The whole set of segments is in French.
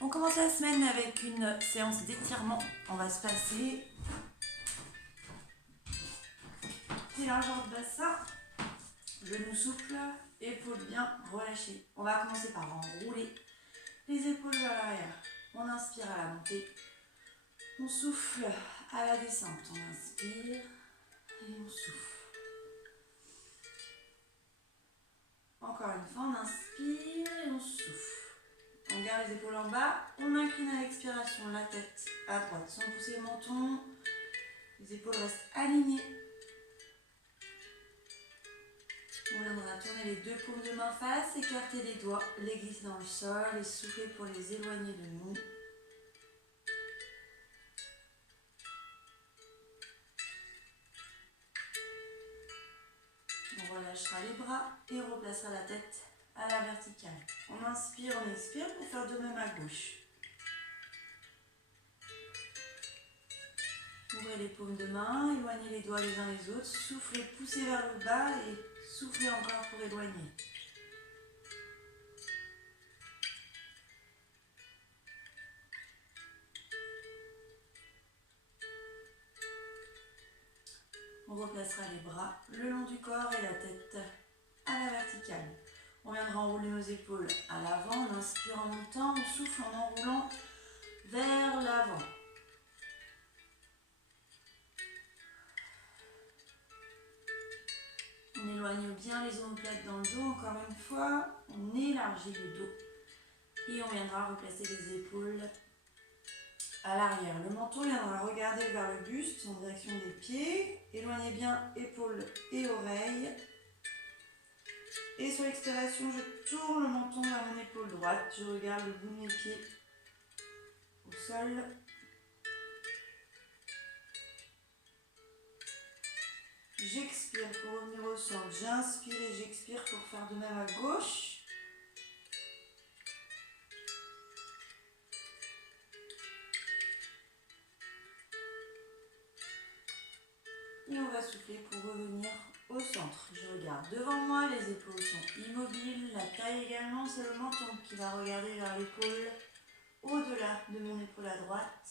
On commence la semaine avec une séance d'étirement. On va se passer pieds largeur de bassin, genoux souples, épaules bien relâchées. On va commencer par enrouler les épaules vers l'arrière. On inspire à la montée, on souffle à la descente. On inspire et on souffle. Encore une fois, on inspire et on souffle. On garde les épaules en bas, on incline à l'expiration la tête à droite sans pousser le menton. Les épaules restent alignées. On viendra tourner les deux paumes de main face, écarter les doigts, les glisser dans le sol et souffler pour les éloigner de nous. On relâchera les bras et on replacera la tête à la verticale. On inspire, on expire pour faire de même à gauche. Ouvrez les paumes de main, éloignez les doigts les uns les autres, soufflez, poussez vers le bas et soufflez encore pour éloigner. On replacera les bras le long du corps et la tête à la verticale. On viendra enrouler nos épaules à l'avant, on inspire en montant, on souffle en enroulant vers l'avant. On éloigne bien les omoplates dans le dos, encore une fois, on élargit le dos et on viendra replacer les épaules à l'arrière. Le menton viendra regarder vers le buste en direction des pieds, éloignez bien épaules et oreilles. Et sur l'expiration, je tourne le menton vers mon épaule droite, je regarde le bout de mes pieds au sol. J'expire pour revenir au centre, j'inspire et j'expire pour faire de même à gauche. Et on va souffler pour revenir au centre. Je regarde devant moi, les épaules sont immobiles, la taille également, c'est le menton qui va regarder vers l'épaule au-delà de mon épaule à droite.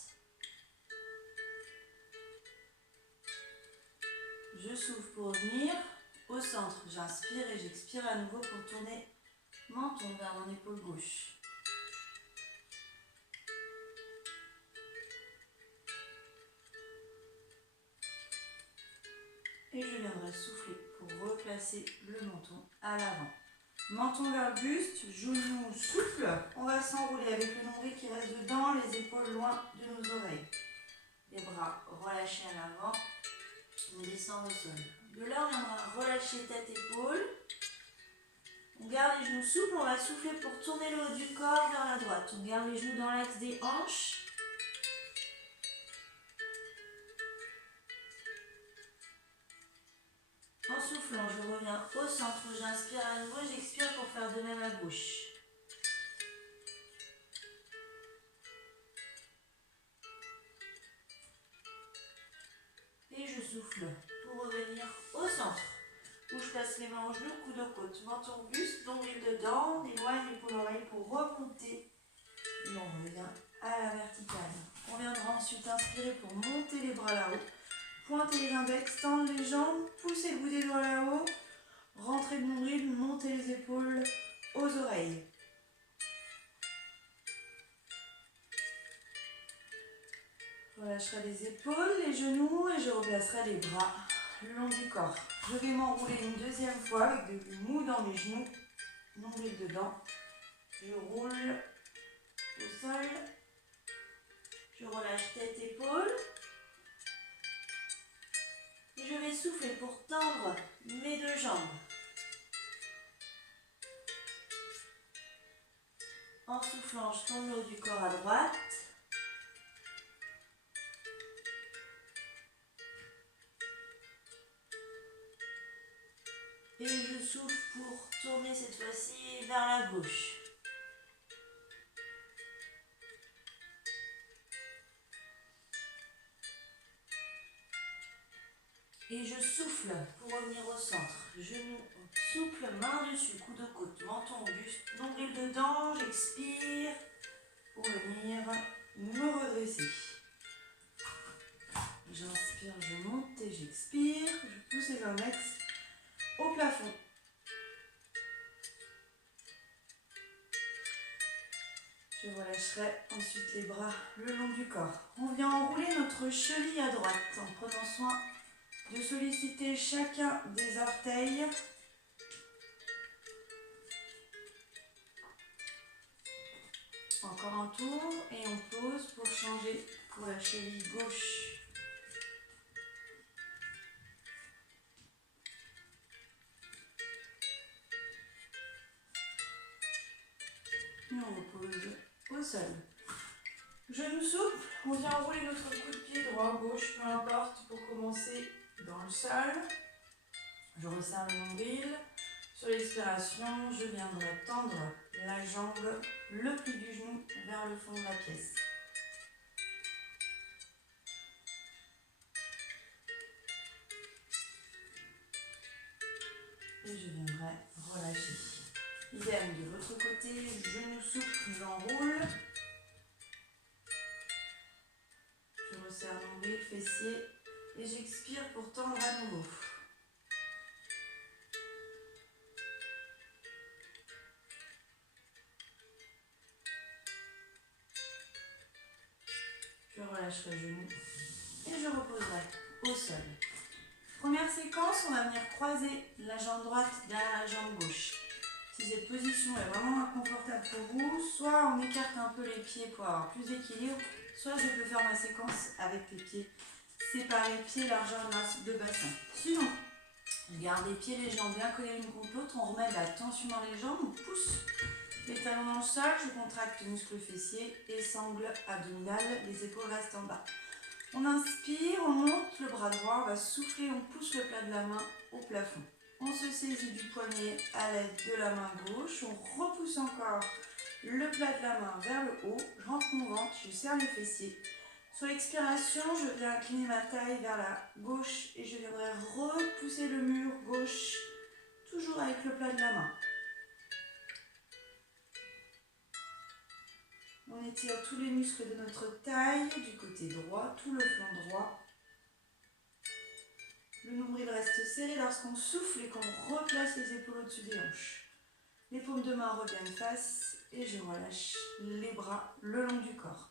Je souffle pour revenir au centre. J'inspire et j'expire à nouveau pour tourner menton vers mon épaule gauche. Et je viendrai souffler pour replacer le menton à l'avant. Menton vers le buste, genoux souples. On va s'enrouler avec le nombril qui reste dedans, les épaules loin de nos oreilles. Les bras relâchés à l'avant. On descend au sol. De là, on viendra relâcher tête-épaule. On garde les genoux souples, on va souffler pour tourner le haut du corps vers la droite. On garde les genoux dans l'axe des hanches. En soufflant, je reviens au centre, j'inspire à nouveau, j'expire pour faire de même à gauche. Et je souffle pour revenir au centre, où je place les mains aux genoux, coude aux côtes, menton buste, nombril dedans, on éloigne l'épaule oreille pour remonter. Et on revient à la verticale. On viendra ensuite inspirer pour monter les bras là-haut. Pointez les index, tendre les jambes, poussez le bout des doigts là-haut, rentrez le nombril, montez les épaules aux oreilles. Je relâcherai les épaules, les genoux et je replacerai les bras le long du corps. Je vais m'enrouler une deuxième fois avec du mou dans mes genoux, nombril dedans. Je roule au sol, je relâche tête, épaules. Et je vais souffler pour tendre mes deux jambes. En soufflant, je tourne le haut du corps à droite. Et je souffle pour tourner cette fois-ci vers la gauche. Et je souffle pour revenir au centre. Genoux souple, main dessus, coude au côte, menton au buste, nombril dedans, j'expire pour venir me redresser. J'inspire, je monte et j'expire. Je pousse les index au plafond. Je relâcherai ensuite les bras le long du corps. On vient enrouler notre cheville à droite en prenant soin de solliciter chacun des orteils. Encore un tour et on pose pour changer pour la cheville gauche. Et on repose au sol. Genou souple, on vient enrouler notre coup de pied droit, gauche, peu importe, pour commencer dans le sol. Je resserre le nombril. Sur l'expiration, je viendrai tendre la jambe, le pli du genou vers le fond de la pièce. Et je viendrai relâcher. Idem de l'autre côté, genou souple, j'enroule. Je resserre nombril, fessier et j'expire pour tendre à nouveau. Je relâcherai le genou et je reposerai au sol. Première séquence, on va venir croiser la jambe droite derrière la jambe gauche. Si cette position est vraiment inconfortable pour vous, soit on écarte un peu les pieds pour avoir plus d'équilibre, soit je peux faire ma séquence avec les pieds séparés, pieds largeur de bassin. Suivant, je garde les pieds, les jambes bien collées l'une contre l'autre, on remet de la tension dans les jambes, on pousse les talons dans le sol, je contracte le muscle fessier et sangle abdominale, les épaules restent en bas. On inspire, on monte le bras droit, on va souffler, on pousse le plat de la main au plafond. On se saisit du poignet à l'aide de la main gauche, on repousse encore le plat de la main vers le haut, je rentre mon ventre, je serre les fessiers. Sur l'expiration, je viens incliner ma taille vers la gauche et je viendrai repousser le mur gauche, toujours avec le plat de la main. On étire tous les muscles de notre taille, du côté droit, tout le flanc droit. Le nombril reste serré lorsqu'on souffle et qu'on replace les épaules au-dessus des hanches. Les paumes de main reviennent face et je relâche les bras le long du corps.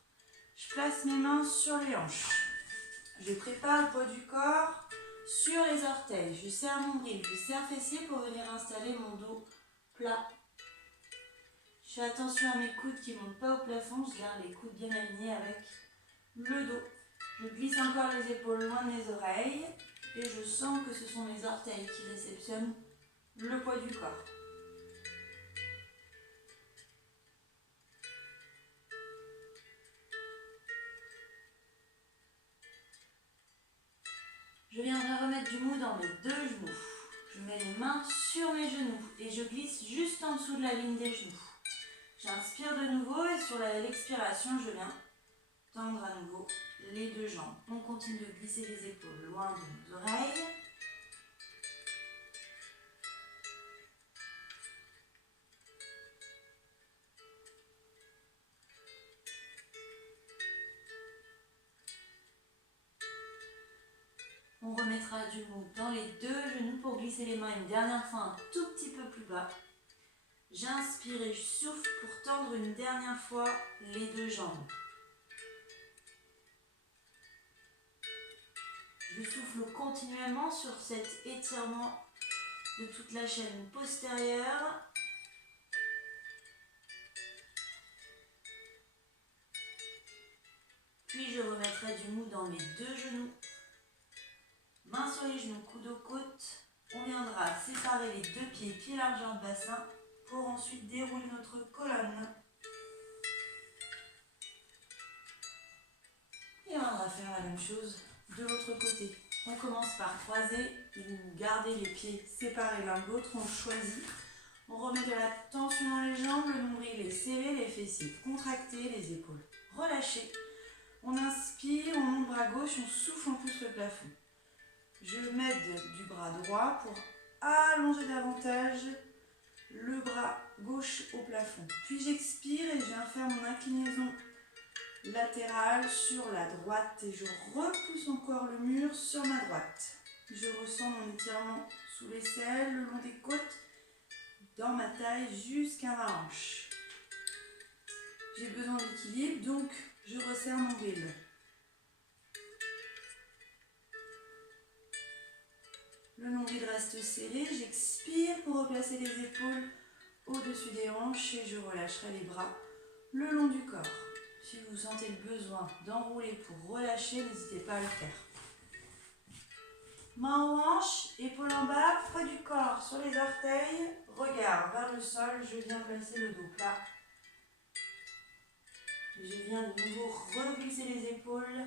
Je place mes mains sur les hanches. Je prépare le poids du corps sur les orteils. Je serre mon nombril, je serre fessier pour venir installer mon dos plat. Je fais attention à mes coudes qui ne montent pas au plafond, je garde les coudes bien alignés avec le dos. Je glisse encore les épaules loin des oreilles et je sens que ce sont mes orteils qui réceptionnent le poids du corps. Je viendrai remettre du mou dans mes deux genoux. Je mets les mains sur mes genoux et je glisse juste en dessous de la ligne des genoux. J'inspire de nouveau et sur l'expiration, je viens tendre à nouveau les deux jambes. On continue de glisser les épaules loin de nos oreilles. On remettra du mou dans les deux genoux pour glisser les mains une dernière fois un tout petit peu plus bas. J'inspire et je souffle pour tendre une dernière fois les deux jambes. Je souffle continuellement sur cet étirement de toute la chaîne postérieure. Puis je remettrai du mou dans mes deux genoux. Mains sur les genoux, coude aux côtes. On viendra séparer les deux pieds, pieds largeur de bassin, pour ensuite dérouler notre colonne. Et on va faire la même chose de l'autre côté. On commence par croiser, garder les pieds séparés l'un de l'autre, on choisit. On remet de la tension dans les jambes, le nombril est serré, les fessiers contractés, les épaules relâchées. On inspire, on monte bras gauche, on souffle, on pousse le plafond. Je m'aide du bras droit pour allonger davantage le bras gauche au plafond. Puis j'expire et je viens faire mon inclinaison latérale sur la droite et je repousse encore le mur sur ma droite. Je ressens mon étirement sous l'aisselle, le long des côtes, dans ma taille jusqu'à ma hanche. J'ai besoin d'équilibre, donc je resserre mon nombril. Le nombril reste serré, j'expire pour replacer les épaules au-dessus des hanches et je relâcherai les bras le long du corps. Si vous sentez le besoin d'enrouler pour relâcher, n'hésitez pas à le faire. Main aux hanches, épaules en bas, poids du corps sur les orteils, regard vers le sol, je viens placer le dos plat. Je viens de nouveau reglisser les épaules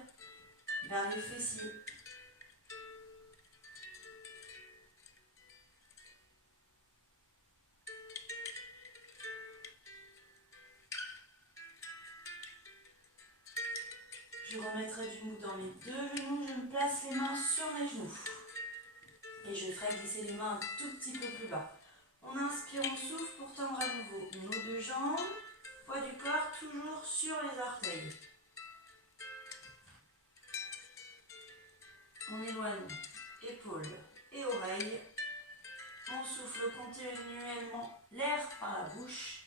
vers les fessiers. Je remettrai du mou dans mes deux genoux, je me place les mains sur mes genoux. Et je ferai glisser les mains un tout petit peu plus bas. On inspire, on souffle pour tendre à nouveau nos deux jambes, poids du corps toujours sur les orteils. On éloigne épaules et oreilles. On souffle continuellement l'air par la bouche.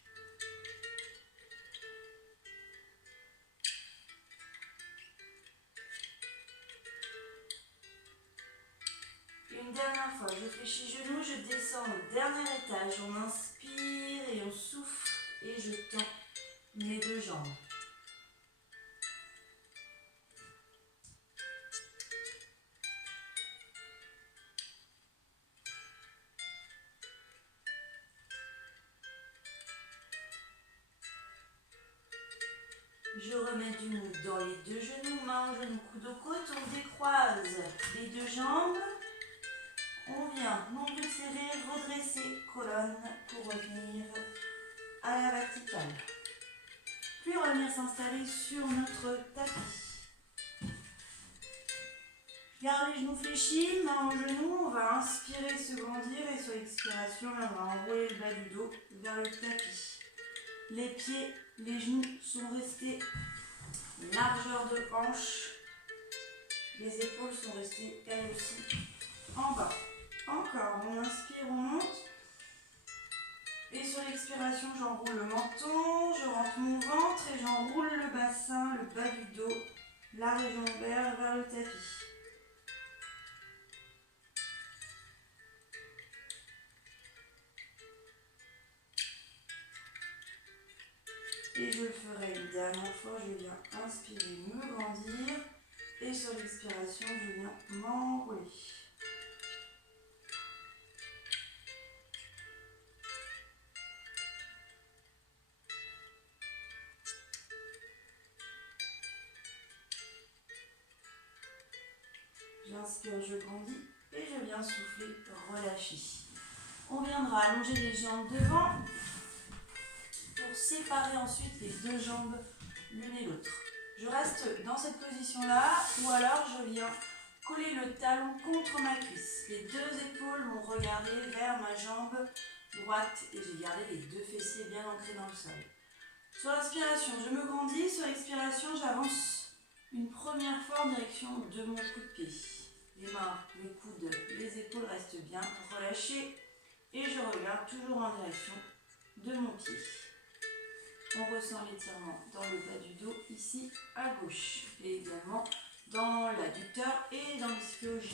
Une dernière fois, je fléchis genoux, je descends au dernier étage. On inspire et on souffle et je tends mes deux jambes. Je remets du mou dans les deux genoux, main au genou, coude aux côtes, on décroise les deux jambes. On vient nombril serré, redresser colonne pour revenir à la verticale. Puis revenir s'installer sur notre tapis. Garde les genoux fléchis, main au genou, on va inspirer, se grandir et sur l'expiration, on va enrouler le bas du dos vers le tapis. Les pieds, les genoux sont restés largeur de hanche. Les épaules sont restées elles aussi en bas. Encore, on inspire, on monte. Et sur l'expiration, j'enroule le menton, je rentre mon ventre et j'enroule le bassin, le bas du dos, la région lombaire vers le tapis. Et je le ferai une dernière fois, je viens inspirer, me grandir. Et sur l'expiration, je viens m'enrouler. J'inspire, je grandis et je viens souffler, relâcher. On viendra allonger les jambes devant pour séparer ensuite les deux jambes l'une et l'autre. Je reste dans cette position-là ou alors je viens coller le talon contre ma cuisse. Les deux épaules vont regarder vers ma jambe droite et j'ai gardé les deux fessiers bien ancrés dans le sol. Sur l'inspiration, je me grandis. Sur l'expiration, j'avance une première fois en direction de mon coup de pied. Les mains, les coudes, les épaules restent bien relâchées et je regarde toujours en direction de mon pied. On ressent l'étirement dans le bas du dos ici à gauche et également dans l'adducteur et dans l'ischio-jambe.